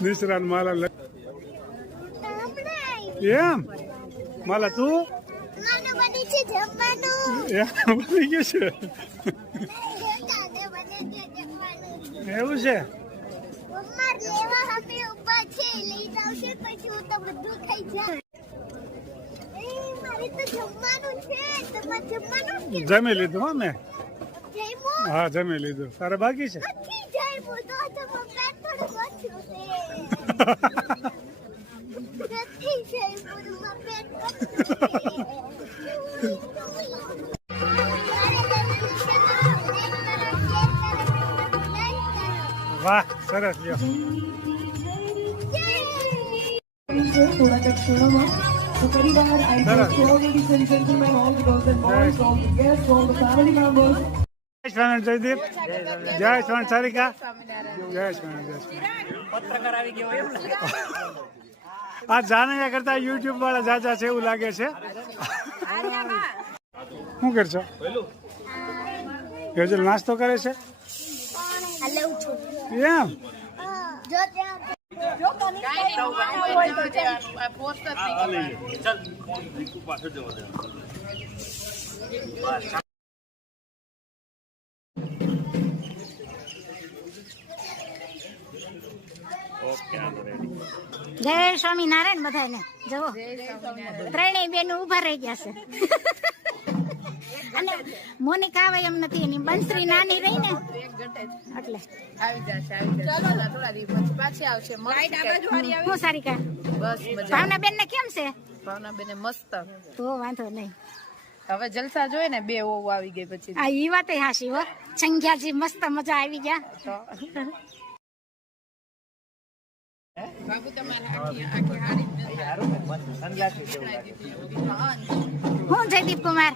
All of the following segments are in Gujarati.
નિસરાન માલા એમ માલા તું બની ગયું છે એવું છે જમી લીધું હો મેં હા જમી લીધું તારે બાકી છે વાહ સરસ લ્યો So very well, I thank you all ladies and gentlemen, all the girls and boys, all the guests, all the family members. જય સ્વામિનારાયણ જયદીપ જય સ્વામિનારાયણ સારિકા જય સ્વામિનારાયણ પત્રકાર આવી ગયો આ જાણ્યા કરતા યુટ્યુબ વાળા જાજા છે એવું લાગે છે શું કરશો કેજલ નાસ્તો કરે છે એમ જય સ્વામિનારાયણ બધાને જવો ત્રણેય બેન ઉભા રહી ગયા છે અને મોનિકા આવે એમ નથી એની બંસરી નાની રહી ને એટલે હું સારિકા ભાવના બેન ને કેમ છે ભાવના બેન મસ્ત તો વાંધો નહીં હવે જલસા જોઈએ ને બે ઓવ આવી ગઈ પછી આ ઈ વાત હાસી હો સંખ્યાજી મસ્ત મજા આવી ગયા બાબુ તમારે હું જયદીપ કુમાર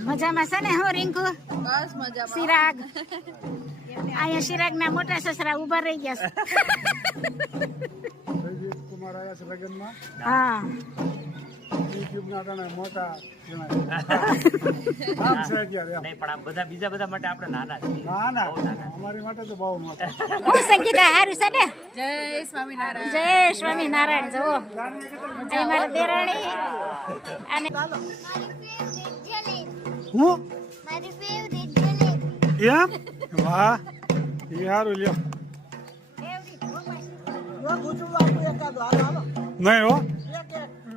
મજામાં છે ને હું રિંકુ બસ મજા ચિરાગ અહીંયા ચિરાગ ના મોટા સસરા ઉભા રહી ગયા કુમાર આવ્યા છે લગ્નમાં હા યુટ્યુબ ના ઘણા મોટા કામ છે અત્યારે એમ. નહીં પણ આમ બધા બીજા બધા માટે આપણે નાના છીએ. ના ના અમારી માટે તો બહુ મોટા હું સંગીતા હારું છે ને જય સ્વામિનારાયણ જય સ્વામિનારાયણ જવો જય મારા દેરાણી અને હું એમ વાહ એ સારું લ્યો નહીં હો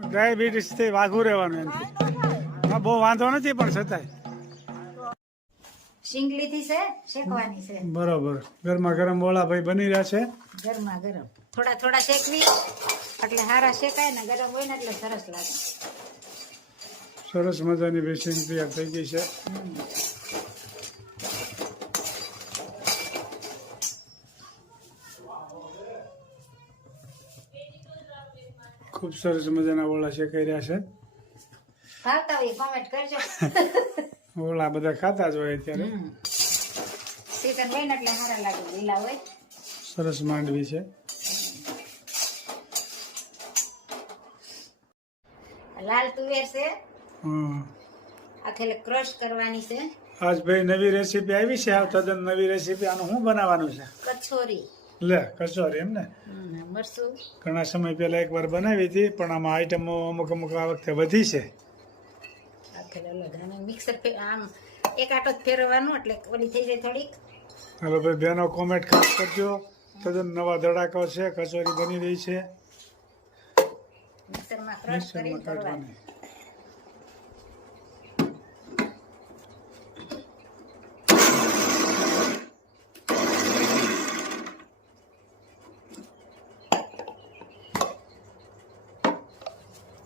ડાયાબિટીસ થી વાઘું રહેવાનું એમથી હા બહુ વાંધો નથી પણ છતાંય શીંગલીથી છે શેકવાની છે બરોબર ગરમા ગરમ વોળા ભાઈ બની રહ્યા છે ગરમા ગરમ થોડા થોડા શેકવી એટલે હારા શેકાય ને ગરમ હોય ને એટલે સરસ લાગે સરસ મજાની બેસીન તૈયાર થઈ ગઈ છે ખૂબ સરસ મજાના વોળા શેકાઈ રહ્યા છે ભાવતા હોય કોમેન્ટ કરજો વોળા બધા ખાતા જ હોય અત્યારે સીઝન હોય ને એટલે હારા લાગે લીલા હોય સરસ માંડવી છે લાલ તુવેર છે હા આ થેલે ક્રશ કરવાની છે આજ ભાઈ નવી રેસીપી આવી છે આ તદ્દન નવી રેસીપી આનું શું બનાવવાનું છે કચોરી લે કચોરી એમ ને મરસું ઘણા સમય પહેલા એકવાર બનાવી હતી પણ આમાં આઈટમો અમુક અમુક આ વખતે વધી છે આ થેલે અલગ અને મિક્સર આમ એક આટો જ ફેરવવાનું એટલે ઓલી થઈ જાય થોડીક હાલો ભાઈ બહેનો કોમેન્ટ ખાસ કરજો તદ્દન નવા ધડાકો છે કચોરી બની રહી છે મિક્સરમાં ક્રશ કરીને મિક્સરમાં કાઢવાની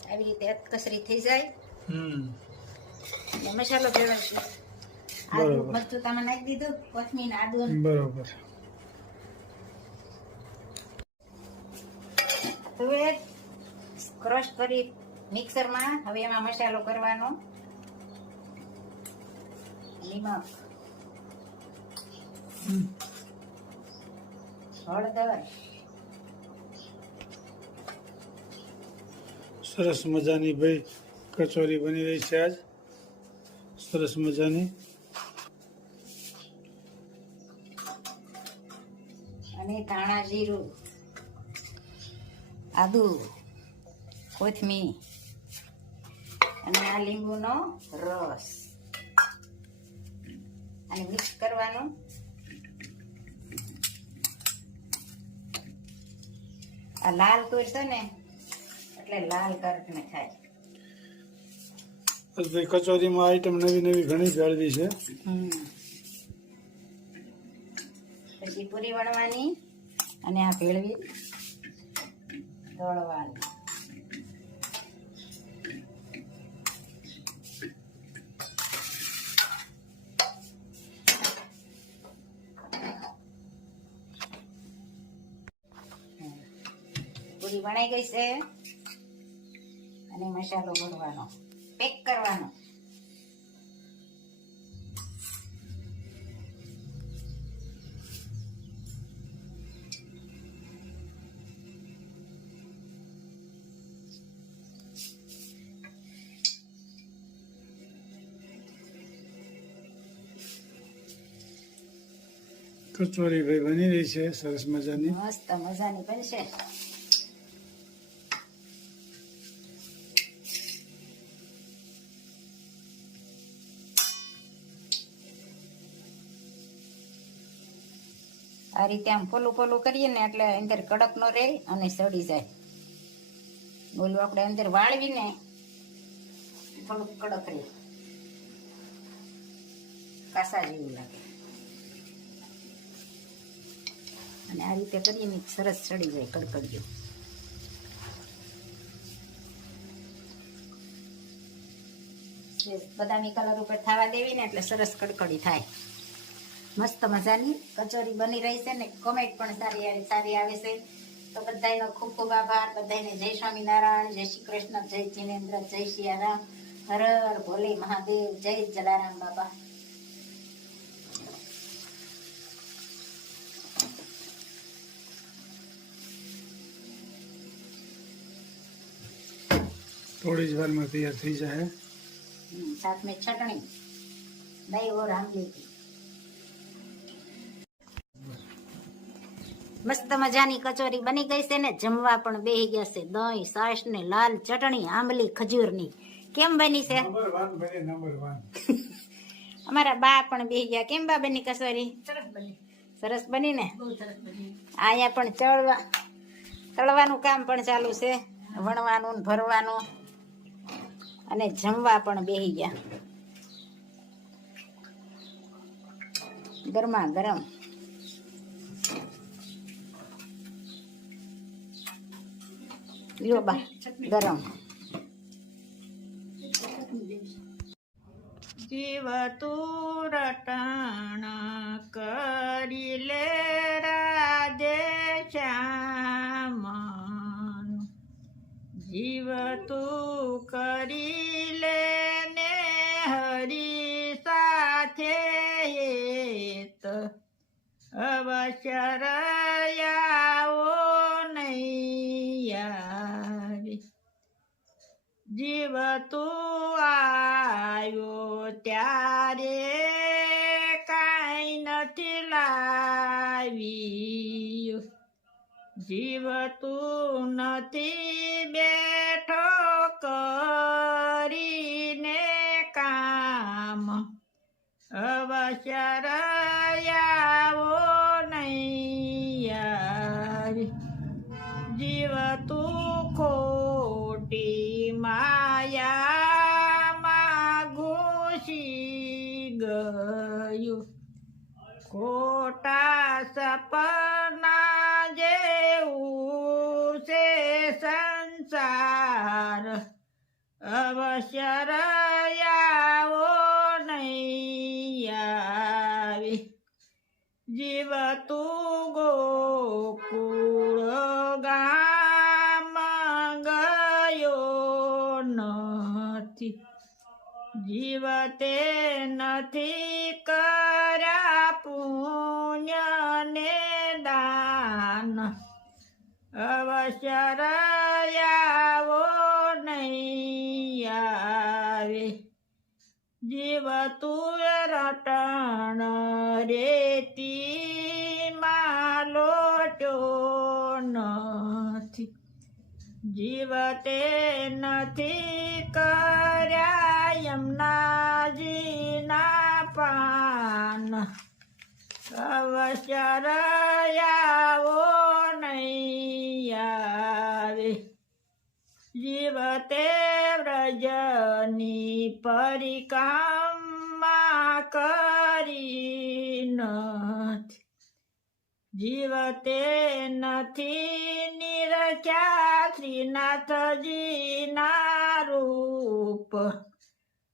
આવી રીતે કસરી થઈ જાય હમ એટલે મસાલો ભેળવશું આદુ મરચું તમે નાખી દીધું કોથમીર આદુ બરોબર હવે ક્રશ કરી મિક્સરમાં હવે એમાં મસાલો કરવાનો લીમક હળદર સરસ મજાની ભાઈ કચોરી બની રહી છે આજ સરસ મજાની અને ધાણા જીરું, આદુ, કોથમીર અને આ લીંબુનો રસ અને મિક્સ કરવાનું. આ લાલ તુર છે ને એટલે લાલ કરીને થાય. ભાઈ કચોરીમાં આઈટમ નવી નવી ઘણી ભેળવી છે. પછી પૂરી વણવાની અને આ ભેળવી દળવાની. પૂરી વણાઈ ગઈ છે અને મસાલો ભરવાનો, પેક કરવાનો. કચોરી ભાઈ બની રહી છે સરસ મજાની. મસ્ત મજાની બનશે. આ રીતે આમ પોલું પોલું કરીએ ને એટલે અંદર કડક નો રહે અને સડી જાય. બોલું આપણે અંદર વાળવીને થોડુંક કડક રહે, કાસા જેવું લાગે. અને આ રીતે કરીને સરસ સડી જાય કડકડીઓ. બદામી કલર ઉપર થવા દેવી ને એટલે સરસ કડકડી થાય. મસ્ત મજાની કચોરી બની રહી છે ને કોમેન્ટ પણ સારી આવે છે. તો બધાનો ખૂબ ખૂબ આભાર. બધાને જય સ્વામિનારાયણ, જય શ્રી કૃષ્ણ, જય જિનેન્દ્ર, જય સિયારામ, હર હર ભોલે મહાદેવ, જય જલારામ બાબા. થોડી જ વારમાં તૈયાર થઈ જાય. साथ में चटनी, दही और आमली की. મસ્ત મજાની કચોરી બની ગઈ છે ને જમવા પણ બેહી ગયા છે. દહીં, છાશ ને લાલ ચટણી, આંબલી, ખજૂરની. કેમ બની છે? નંબર 1 બની, નંબર 1. અમારા બા પણ બેહી ગયા. કેમ બા બની કચોરી? સરસ બની ને. આયા પણ તળવાનું કામ પણ ચાલુ છે, વણવાનું ને ભરવાનું, અને જમવા પણ બેહી ગયા. ગરમા ગરમ. લ્યો બા ગરમ. જીવ તું રટણ કરી લે રાધે શ્યામ, જીવ તું કરી લે ને હરી સાથે હેત, અવશ્ય રયાઓ નહીં આવી. જીવ તું આવ્યો ત્યારે કાંઈ નથી લાવ્યું, જીવ તું નથી બેઠો કરીને કામ, અવશ્ય રયાવો નહીં આવી. જીવ તું ખોટી માયામાં ઘૂસી ગયું, ખોટા સપના જેવું છે સંસાર, અવશ્ય રયાવો નહીં આવી. જીવ તું ગોકુળ ગામ ગયો નથી, જીવ તે નથી કર્યા પુણ્ય ને દાન, અવશ્ય રયાવો નહીં આવે. જીવ તું રટણ રેતી માં લોટ જીવતે નથી કર્યા યમુનાજીના પાન અવશ્ય રહ્યાવો નહીં આવે જીવતે વ્રજની પરિક્રમા કરી નથી જીવતે નથી નિરખ્યા શ્રીનાથજીના રૂપ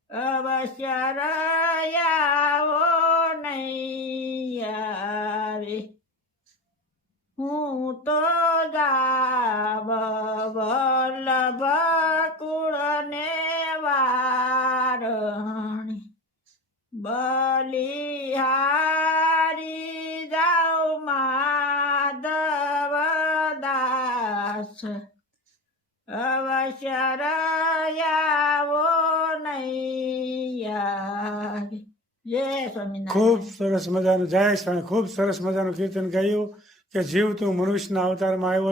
અવશ્ય રહ્યાવો નહીં આવે હું તો ગાવ વલ્લભ કુળને વારણી બલિહારી જાઉ માધવ દાસ અવશ્ય રહ્યાવો નહીં આવે જય સ્વામિનારાયણ. ખૂબ સરસ મજાનું જય સ્વામી ખૂબ સરસ મજાનું કીર્તન ગાયું કે જીવ તું મનુષ્યના અવતારમાં આવ્યો છે.